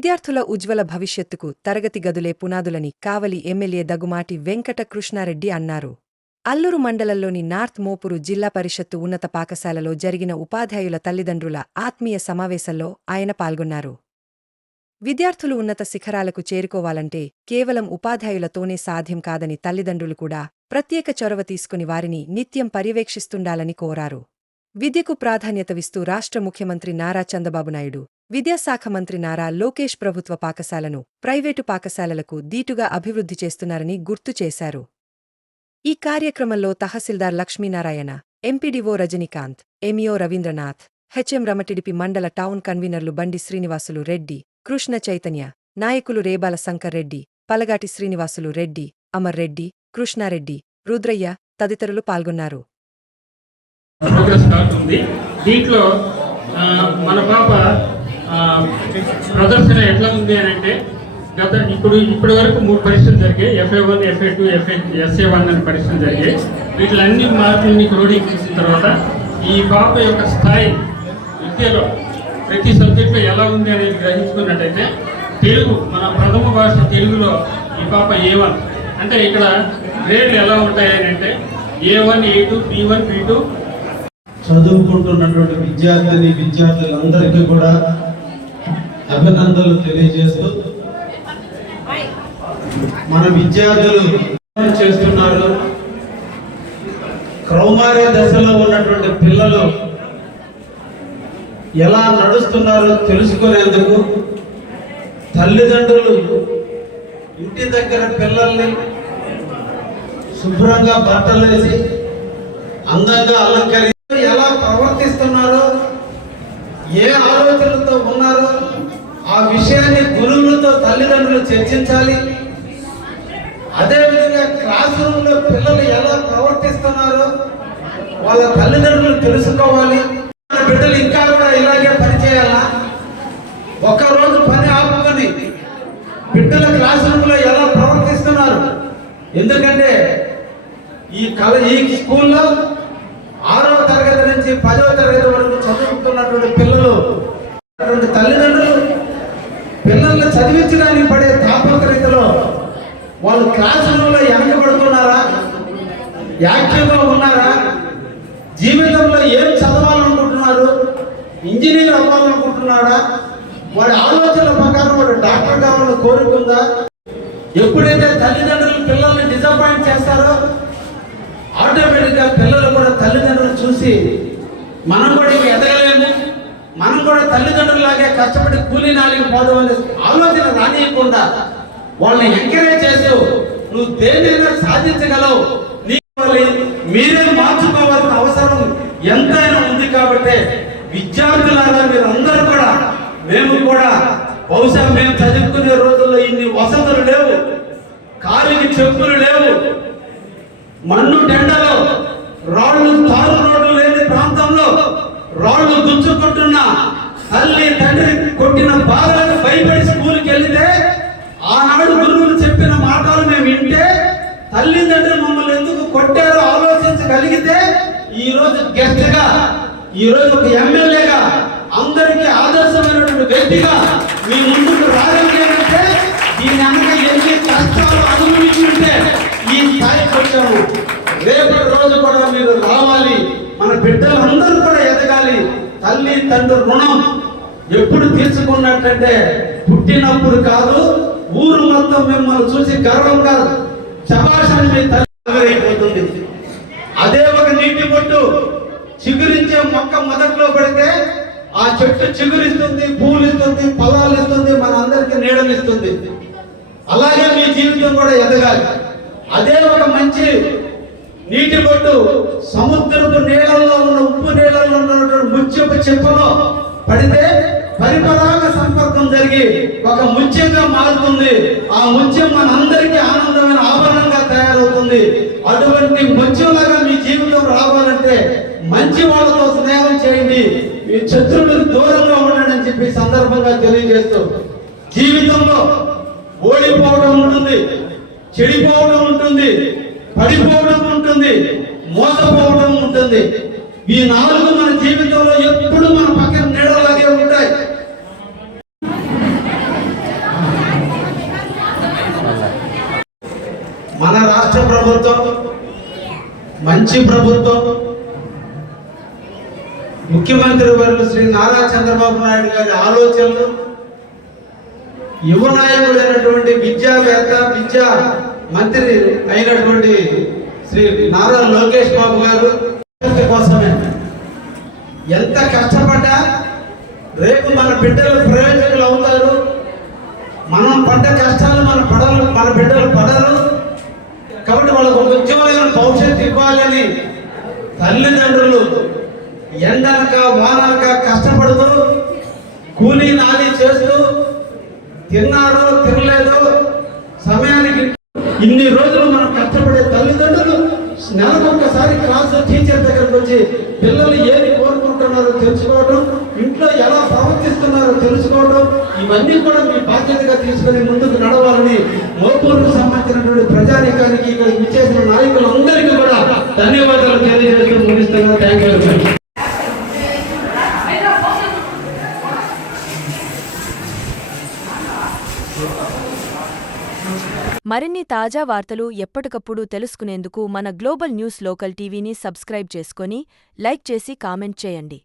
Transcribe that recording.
విద్యార్థుల ఉజ్వల భవిష్యత్తుకు తరగతి గదులే పునాదులని కావలి ఎమ్మెల్యే దగ్గుమాటి వెంకట కృష్ణారెడ్డి అన్నారు. అల్లూరు మండలంలోని నార్త్ మోపురు జిల్లా పరిషత్తు ఉన్నత పాఠశాలలో జరిగిన ఉపాధ్యాయుల తల్లిదండ్రుల ఆత్మీయ సమావేశంలో ఆయన పాల్గొన్నారు. విద్యార్థులు ఉన్నత శిఖరాలకు చేరుకోవాలంటే కేవలం ఉపాధ్యాయులతోనే సాధ్యం కాదని తల్లిదండ్రులు కూడా ప్రత్యేక చొరవ తీసుకుని వారిని నిత్యం పర్యవేక్షిస్తుండాలని కోరారు. విద్యకు ప్రాధాన్యతవిస్తూ రాష్ట్ర ముఖ్యమంత్రి నారా చంద్రబాబు నాయుడు, విద్యాశాఖ మంత్రి నారా లోకేష్ ప్రభుత్వ పాఠశాలను ప్రైవేటు పాఠశాలలకు దీటుగా అభివృద్ధి చేస్తున్నారని గుర్తు చేశారు. ఈ కార్యక్రమంలో tahsildar Lakshminarayana, MPDO Rajinikanth, MEO Ravindranath, HM రమటిడిపి మండల టౌన్ కన్వీనర్లు బండి శ్రీనివాసులు రెడ్డి, కృష్ణ చైతన్య, నాయకులు రేబాల శంకర్ రెడ్డి, పలగాటి శ్రీనివాసులు రెడ్డి, అమర్ రెడ్డి, కృష్ణారెడ్డి, రుద్రయ్య తదితరులు పాల్గొన్నారు. దీంట్లో మన పాప ప్రదర్శన ఎట్లా ఉంది అని అంటే ఇప్పటి వరకు 3 పరీక్షలు జరిగాయి. FA1, FA2, SA1 అని పరీక్షలు జరిగాయి. వీటిలన్నీ మార్కులని క్రోడీకరించిన తర్వాత ఈ పాప యొక్క స్థాయి విద్యలో ప్రతి సబ్జెక్టులో ఎలా ఉంది అనేది గ్రహించుకున్నట్టయితే తెలుగు, మన ప్రథమ భాష తెలుగులో ఈ పాప A1 అంటే ఇక్కడ గ్రేడ్లు ఎలా ఉంటాయని అంటే A1, A2, B1, B2. చదువుకుంటున్నటువంటి విద్యార్థులందరికీ కూడా అభినందనలు తెలియజేస్తూ, మన విద్యార్థులు చేస్తున్నారు. కౌమార్య దశలో ఉన్నటువంటి పిల్లలు ఎలా నడుస్తున్నారో తెలుసుకునేందుకు తల్లిదండ్రులు ఇంటి దగ్గర పిల్లల్ని శుభ్రంగా బట్టలు వేసి అందంగా అలంకరించి ఎలా ప్రవర్తిస్తున్నారో, ఏ ఆలోచనలతో ఉన్నారో ఆ విషయాన్ని గురువులతో తల్లిదండ్రులు చర్చించాలి. అదేవిధంగా క్లాస్ రూమ్లో పిల్లలు ఎలా ప్రవర్తిస్తున్నారో వాళ్ళ తల్లిదండ్రులు తెలుసుకోవాలి. మన బిడ్డలు ఇంకా కూడా ఇలాగే పనిచేయాలా? ఒక్కరోజు పని ఆపుకొని బిడ్డల క్లాస్ రూమ్లో ఎలా ప్రవర్తిస్తున్నారు? ఎందుకంటే ఈ స్కూల్లో 6వ తరగతి నుంచి 10వ తరగతి వరకు చదువుతున్నటువంటి పిల్లలు, తల్లిదండ్రులు పిల్లల్ని చదివించడానికి పడే తాపత్రయతలో వాళ్ళు క్లాస్ రూమ్లో వెనకబడుతున్నారా? యాక్టివ్గా ఉన్నారా? జీవితంలో ఏం చదవాలనుకుంటున్నారు? ఇంజనీర్ అవ్వాలనుకుంటున్నాడా? వాడి ఆలోచనల ప్రకారం వాడు డాక్టర్ కావాలని కోరుకుందా? ఎప్పుడైతే తల్లిదండ్రులు పిల్లల్ని డిసప్పాయింట్ చేస్తారో ఆటోమేటిక్గా పిల్లలు కూడా తల్లిదండ్రులు చూసి మనం కూడా ఎదగలేము, మనం కూడా తల్లిదండ్రులాగే కష్టపడి కూలీ నాలికి పోదాం అనే ఆలోచన రానియకుండా వాళ్ళని ఎంకరేజ్ చేసావు. నువ్వు దేన్నైనా సాధించగలవు, మీరే మార్చుకోవాల్సిన అవసరం ఎంతైనా ఉంది. కాబట్టి విద్యార్థులారా మీరందరూ కూడా, మేము కూడా బహుశా మేము చదువుకునే రోజుల్లో ఇన్ని వసతులు లేవు, కాలికి చెప్పులు లేవు, మన్ను టెండలో రాళ్ళు, తారు రోడ్లు లేని ప్రాంతంలో రాళ్ళు గుచ్చుకుంటున్న తల్లి తండ్రి కొట్టిన బాధలకు భయపడి స్కూల్కి వెళితే ఆనాడు గురువులు చెప్పిన మాటలు మేము వింటే తల్లిదండ్రులు మమ్మల్ని ఎందుకు కొట్టారో ఆలోచించగలిగితే ఈరోజు గెస్ట్గా, ఈరోజు ఒక ఎమ్మెల్యేగా, అందరికీ ఆదర్శమైనటువంటి వ్యక్తిగా మీ ముందుకు రాగలిగారంటే దీని అనగా ఎన్ని కష్టాలు అనుభవించుంటే ఈ స్థాయికి వచ్చాము. రేపటి రోజు కూడా మీరు రావాలి, మన బిడ్డలందరూ కూడా ఎదగాలి. తల్లి తండ్రి రుణం ఎప్పుడు తీర్చుకున్నట్టంటే పుట్టినప్పుడు కాదు, ఊరు మొత్తం మిమ్మల్ని చూసి గర్వంగా శభాషని మీ తల్లి అయిపోతుంది. అదే ఒక నీటి బొట్టు చిగురించే మొక్క మొదట్లో పడితే ఆ చెట్టు చిగురిస్తుంది, పూలు ఇస్తుంది, ఫలాలు ఇస్తుంది, మన అందరికి నీడలు ఇస్తుంది. అలాగే మీ జీవితం కూడా ఎదగాలి. అదే ఒక మంచి నీటి బొట్టు సముద్రపు నీళ్ళల్లో ఉన్న, ఉప్పు నీళ్ళల్లో ఉన్నటువంటి ముత్యపు చెప్పులో పడితే పరిపరాగ సంపర్కం జరిగి ఒక ముత్యంగా మారుతుంది. ఆ ముత్యం మన అందరికీ ఆనందమైన ఆభరణంగా తయారవుతుంది. అటువంటి ముత్యంలాగా మీ జీవితం రావాలంటే మంచి వాళ్ళతో స్నేహం చేయండి, మీ శత్రువులకు దూరంగా ఉండండి అని చెప్పి సందర్భంగా తెలియజేస్తూ, జీవితంలో ఓడిపోవడం ఉంటుంది, చెడిపోవడం ఉంటుంది, పడిపోవడం ఉంటుంది, మోసపోవడం ఉంటుంది. ఈ 4 మన జీవితంలో ఎప్పుడు మన పక్కన నీడలాగే ఉంటాయి. ప్రభుత్వం మంచి ప్రభుత్వం. ముఖ్యమంత్రి వర్యులు శ్రీ నారా చంద్రబాబు నాయుడు గారి ఆలోచనలు, యువ నాయకుడైనటువంటి విద్యావేత్త, విద్యా మంత్రి అయినటువంటి శ్రీ నారా లోకేష్ బాబు గారు కోసమే ఎంత కష్టపడ్డా రేపు మన బిడ్డలు ప్రయోజకులు అవుతారు. మనం పడ్డ కష్టాలు మన బిడ్డలు పడరు. కాబట్టి వాళ్ళకు ఒక ఉజ్వలమైన భవిష్యత్తు ఇవ్వాలని తల్లిదండ్రులు ఎండనక వానక కష్టపడుతూ కూలీ నాలి చేస్తూ తిన్నారో తినలేదో సమయానికి ఇన్ని రోజులు మనం కష్టపడే తల్లిదండ్రులు నెలకొకసారి క్లాస్ టీచర్ దగ్గరకు వచ్చి పిల్లలు ఏది కోరుకుంటున్నారో తెలుసుకోవడం, ఇంట్లో ఎలా ప్రవర్తిస్తున్నారో తెలుసుకోవడం, ఇవన్నీ కూడా మీ బాధ్యతగా తీసుకుని ముందుకు నడవాలని మోపూరుకు సంబంధించినటువంటి ప్రజానీకానికి ఇక్కడ ఇచ్చేసిన నాయకులందరికీ కూడా ధన్యవాదాలు తెలియజేస్తూ ముగిస్తున్నాను. Thank you very much. మరిన్ని తాజా వార్తలు ఎప్పటికప్పుడు తెలుసుకునేందుకు మన గ్లోబల్ న్యూస్ లోకల్ టీవీని సబ్స్క్రైబ్ చేసుకొని లైక్ చేసి కామెంట్ చేయండి.